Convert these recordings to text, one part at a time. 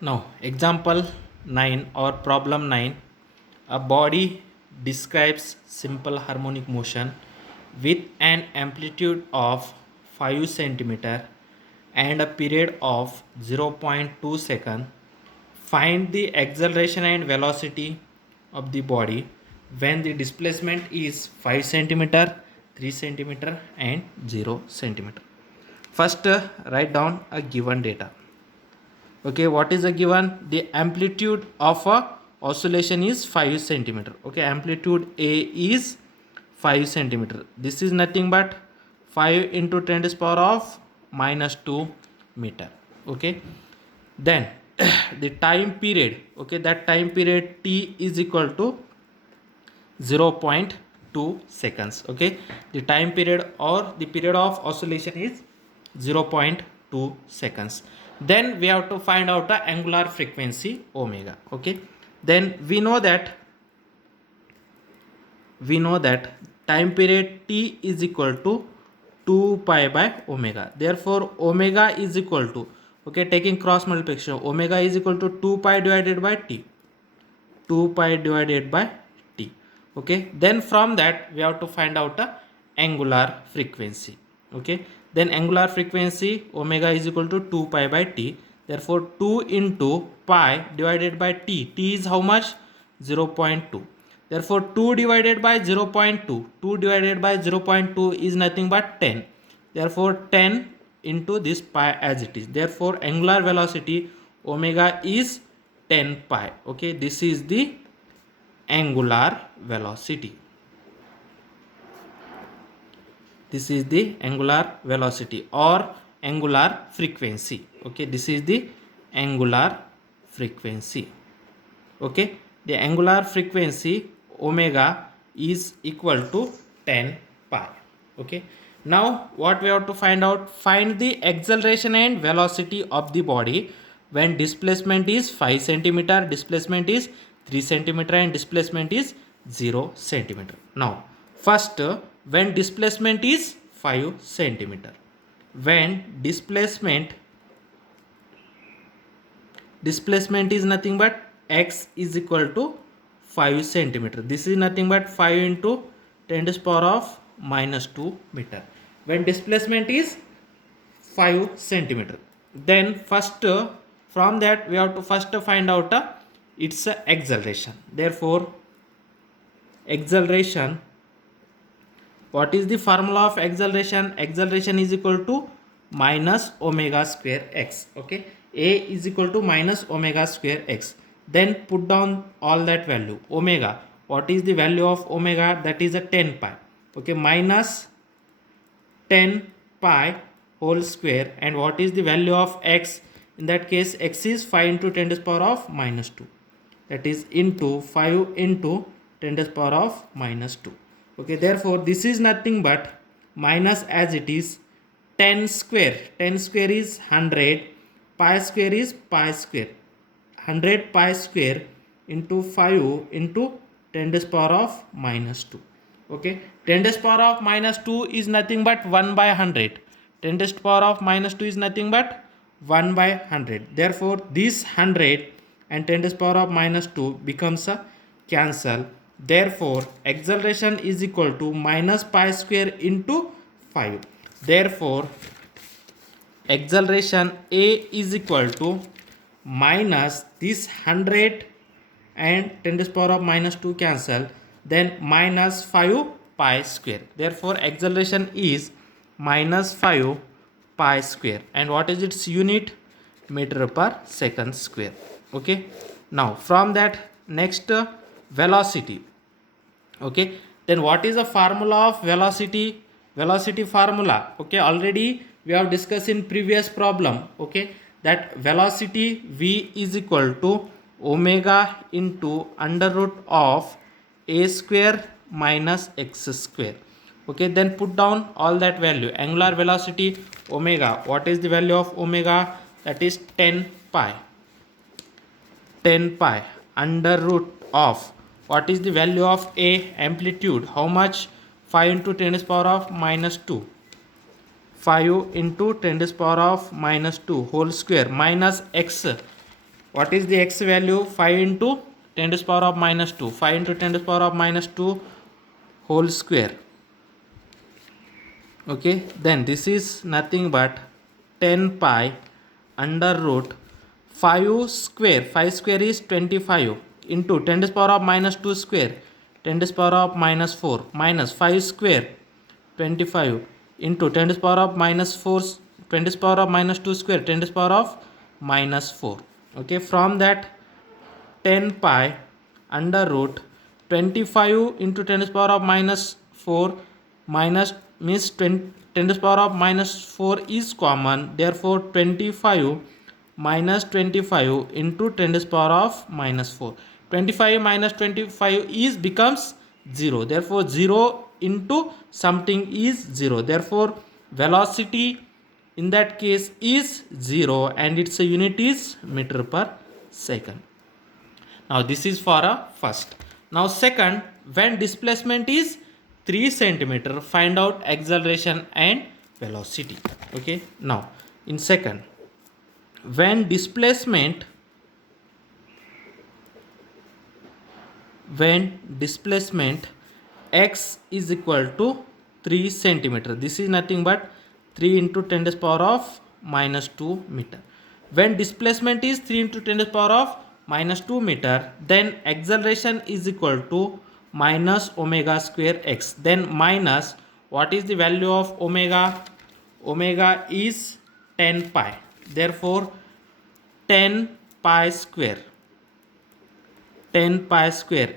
Now, example 9 or problem 9. A body describes simple harmonic motion with an amplitude of 5 centimeter and a period of 0.2 second. Find the acceleration and velocity of the body when the displacement is 5 centimeter, 3 centimeter and 0 centimeter. First, write down a given data. Okay, what is a given? The amplitude of a oscillation is 5 centimeter. Okay, amplitude A is 5 centimeter. This is nothing but 5 into 10 to the power of minus 2 meter. Okay, then the time period, okay, that time period T is equal to 0.2 seconds. Okay, the time period or the period of oscillation is 0.2 seconds. Then we have to find out the angular frequency omega. Okay, then we know that time period T is equal to 2 pi by omega. Therefore omega is equal to, okay, taking cross multiplication, omega is equal to 2 pi divided by T. 2 pi divided by T. Okay, then from that we have to find out the angular frequency. Okay, then angular frequency omega is equal to 2 pi by T. Therefore 2 into pi divided by T. T is how much? 0.2. Therefore 2 divided by 0.2. 2 divided by 0.2 is nothing but 10. Therefore 10 into this pi as it is. Therefore angular velocity omega is 10 pi. Okay, this is the angular velocity. This is the angular velocity or angular frequency. Okay, this is the angular frequency. Okay, the angular frequency omega is equal to 10 pi. Okay, now what we have to find out? Find the acceleration and velocity of the body when displacement is 5 centimeter, displacement is 3 centimeter and displacement is 0 centimeter. Now first, when displacement is 5 centimeter, when displacement is nothing but x is equal to 5 centimeter. This is nothing but 5 into 10 to the power of minus 2 meter. When displacement is 5 centimeter, then first from that we have to first find out its acceleration. Therefore acceleration, what is the formula of acceleration? Acceleration is equal to minus omega square x. Okay, a is equal to minus omega square x. Then put down all that value. Omega, what is the value of omega? That is a 10 pi. Okay, minus 10 pi whole square. And what is the value of x? In that case x is 5 into 10 to the power of minus 2. That is into 5 into 10 to the power of minus 2. Okay, therefore this is nothing but minus as it is 10 square. 10 square is 100. Pi square is pi square. 100 pi square into 5 into 10 to the power of minus 2. Okay, 10 to the power of minus 2 is nothing but 1 by 100. 10 to the power of minus 2 is nothing but 1 by 100. Therefore this 100 and 10 to the power of minus 2 becomes a cancel. Therefore acceleration is equal to minus pi square into 5. Therefore acceleration A is equal to minus this 100 and 10 to the power of minus 2 cancel, then minus 5 pi square. Therefore acceleration is minus 5 pi square. And what is its unit? Meter per second square. Okay, now from that next velocity. Okay, then what is the formula of velocity? Velocity formula, okay, already we have discussed in previous problem. Okay, that velocity v is equal to omega into under root of a square minus x square. Okay, then put down all that value. Angular velocity omega, what is the value of omega? That is 10 pi. 10 pi under root of, what is the value of a? Amplitude, how much? 5 into 10 to the power of minus 2. 5 into 10 to the power of minus 2 whole square minus x. What is the x value? 5 into 10 to the power of minus 2. 5 into 10 to the power of minus 2 whole square. Okay, then this is nothing but 10 pi under root 5 square. 5 square is 25 into 10 to the power of minus 2 square. 10 to the power of minus 4 minus 5 square 25 into 10 to the power of minus 4, 10 to the power of minus 2 square, 10 to the power of minus 4. Okay, from that 10 pi under root 25 into 10 to the power of minus 4 minus means 10 to the power of minus 4 is common, therefore 25 minus 25 into 10 to the power of minus 4. 25 minus 25 is becomes 0, therefore 0 into something is 0, therefore velocity in that case is 0 and its unit is meter per second. Now this is for a first. Now second, when displacement is 3 centimeter, find out acceleration and velocity. Okay, now in second, when displacement x is equal to 3 centimeter, this is nothing but 3 into 10 to the power of minus 2 meter. When displacement is 3 into 10 to the power of minus 2 meter, then acceleration is equal to minus omega square x. Then minus, what is the value of omega? Omega is 10 pi. Therefore 10 pi square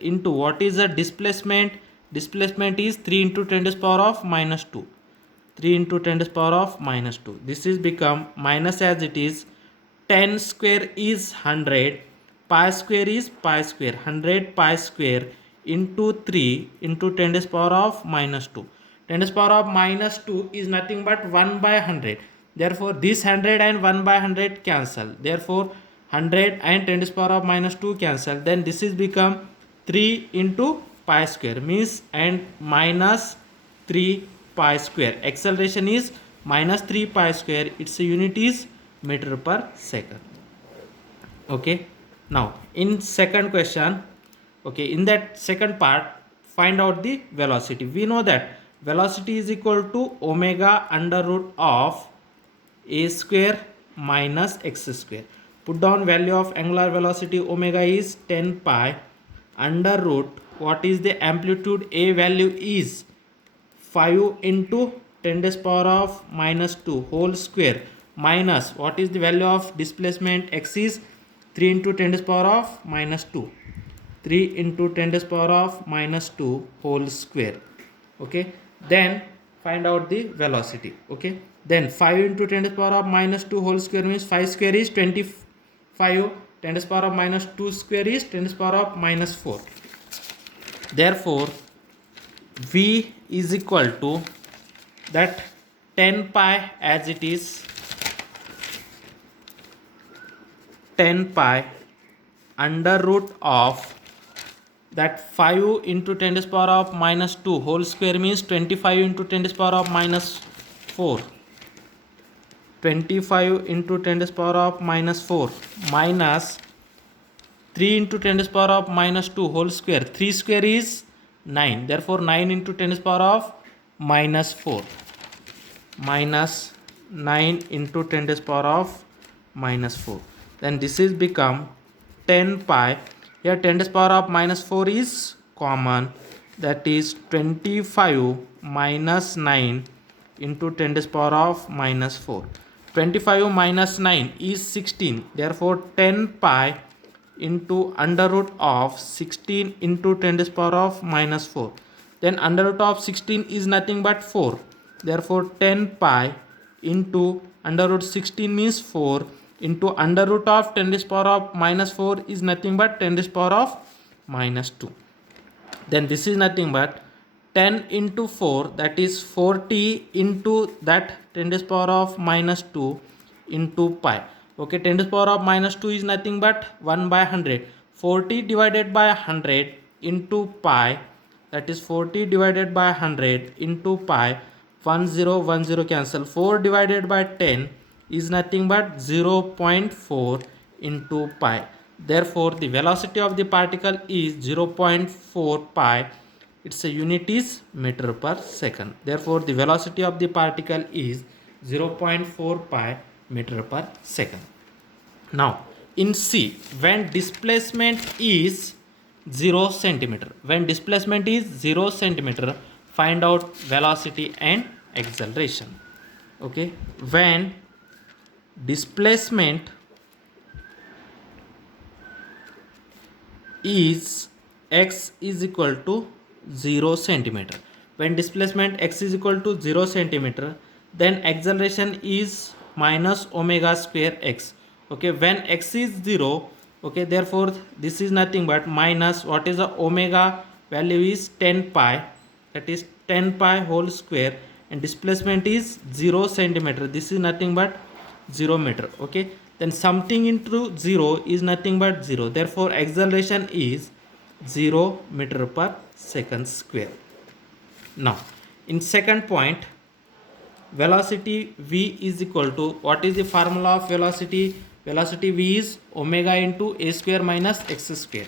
into what is the displacement? Displacement is 3 into 10 to the power of minus 2. 3 into 10 to the power of minus 2. This is become minus, as it is 10 square is 100, pi square is pi square, 100 pi square into 3 into 10 to the power of minus 2. 10 to the power of minus 2 is nothing but 1 by 100. Therefore this 100 and 1 by 100 cancel. Therefore 100 and 10 to the power of minus 2 cancel. Then this is become 3 into pi square means and minus 3 pi square. Acceleration is minus 3 pi square. Its unit is meter per second. Okay, now in second question, okay, in that second part, find out the velocity. We know that velocity is equal to omega under root of a square minus x square. Put down value of angular velocity. Omega is 10 pi under root, what is the amplitude? A value is 5 into 10 to the power of minus 2 whole square minus, what is the value of displacement? X is 3 into 10 to the power of minus 2. 3 into 10 to the power of minus 2 whole square. Okay, then find out the velocity. Okay, then 5 into 10 to the power of minus 2 whole square means 5 square is 25, 10 to the power of minus 2 square is 10 to the power of minus 4. Therefore V is equal to that 10 pi, as it is 10 pi under root of that 5 into 10 to the power of minus 2 whole square means 25 into 10 to the power of minus 4. 25 into 10 to the power of minus 4 minus 3 into 10 to the power of minus 2 whole square. 3 square is 9. Therefore 9 into 10 to the power of minus 4 minus 9 into 10 to the power of minus 4. Then this is become 10 pi. Here 10 to the power of minus 4 is common, that is 25 minus 9 into 10 to the power of minus 4. 25 minus 9 is 16. Therefore 10 pi into under root of 16 into 10 to the power of minus 4. Then under root of 16 is nothing but 4. Therefore 10 pi into under root 16 means 4 into under root of 10 to the power of minus 4 is nothing but 10 to the power of minus 2. Then this is nothing but 10 into 4, that is 40 into that 10 to the power of minus 2 into pi. Okay, 10 to the power of minus 2 is nothing but 1 by 100. 40 divided by 100 into pi, that is 40 divided by 100 into pi. 1 0 cancel. 4 divided by 10 is nothing but 0.4 into pi. Therefore, the velocity of the particle is 0.4 pi. Its unit is meter per second. Therefore, the velocity of the particle is 0.4 pi meter per second. Now, in C, when displacement is 0 centimeter, find out velocity and acceleration. Okay, when displacement is x is equal to 0 centimeter, when displacement x is equal to 0 centimeter, then acceleration is minus omega square x. Okay, when x is 0, okay, therefore this is nothing but minus, what is the omega value is 10 pi, that is 10 pi whole square, and displacement is 0 centimeter, this is nothing but 0 meter. Okay, then something into 0 is nothing but 0, therefore acceleration is 0 meter per second square. Now in second point, velocity v is equal to, what is the formula of velocity? Velocity v is omega into a square minus x square,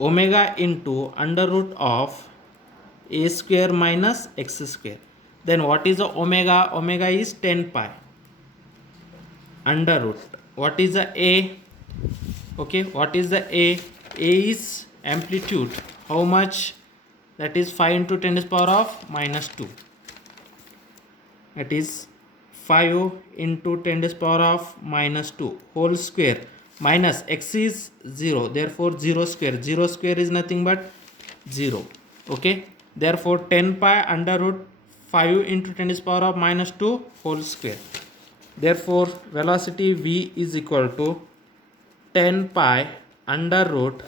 omega into under root of a square minus x square. Then what is the omega? Omega is 10 pi under root. What is the a? Okay, what is the a? A is amplitude. How much? That is 5 into 10 to the power of minus 2. That is 5 into 10 to the power of minus 2 whole square, minus x is 0, therefore 0 square. 0 square is nothing but 0. Okay, therefore 10 pi under root 5 into 10 to the power of minus 2 whole square. Therefore velocity v is equal to 10 pi under root,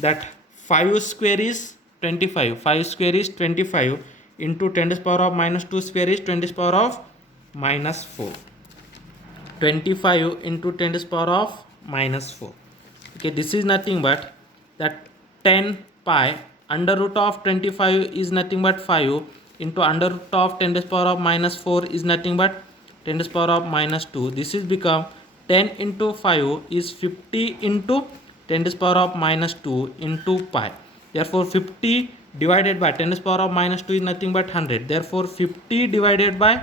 that 5 square is 25, 5 square is 25 into 10 to the power of minus 2 square is 20 to the power of minus 4. 25 into 10 to the power of minus 4. Okay, this is nothing but that 10 pi under root of 25 is nothing but 5 into under root of 10 to the power of minus 4 is nothing but 10 to the power of minus 2. This is become 10 into 5 is 50 into 10 to the power of minus 2 into pi. Therefore 50 divided by 10 to the power of minus 2 is nothing but 100. Therefore 50 divided by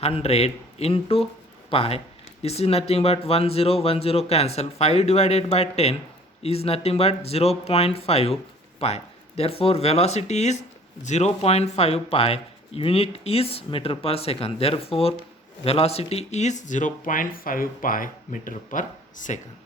100 into pi, this is nothing but 10 cancel. 5 divided by 10 is nothing but 0.5 pi. Therefore velocity is 0.5 pi, unit is meter per second. Therefore velocity is 0.5 pi meter per second.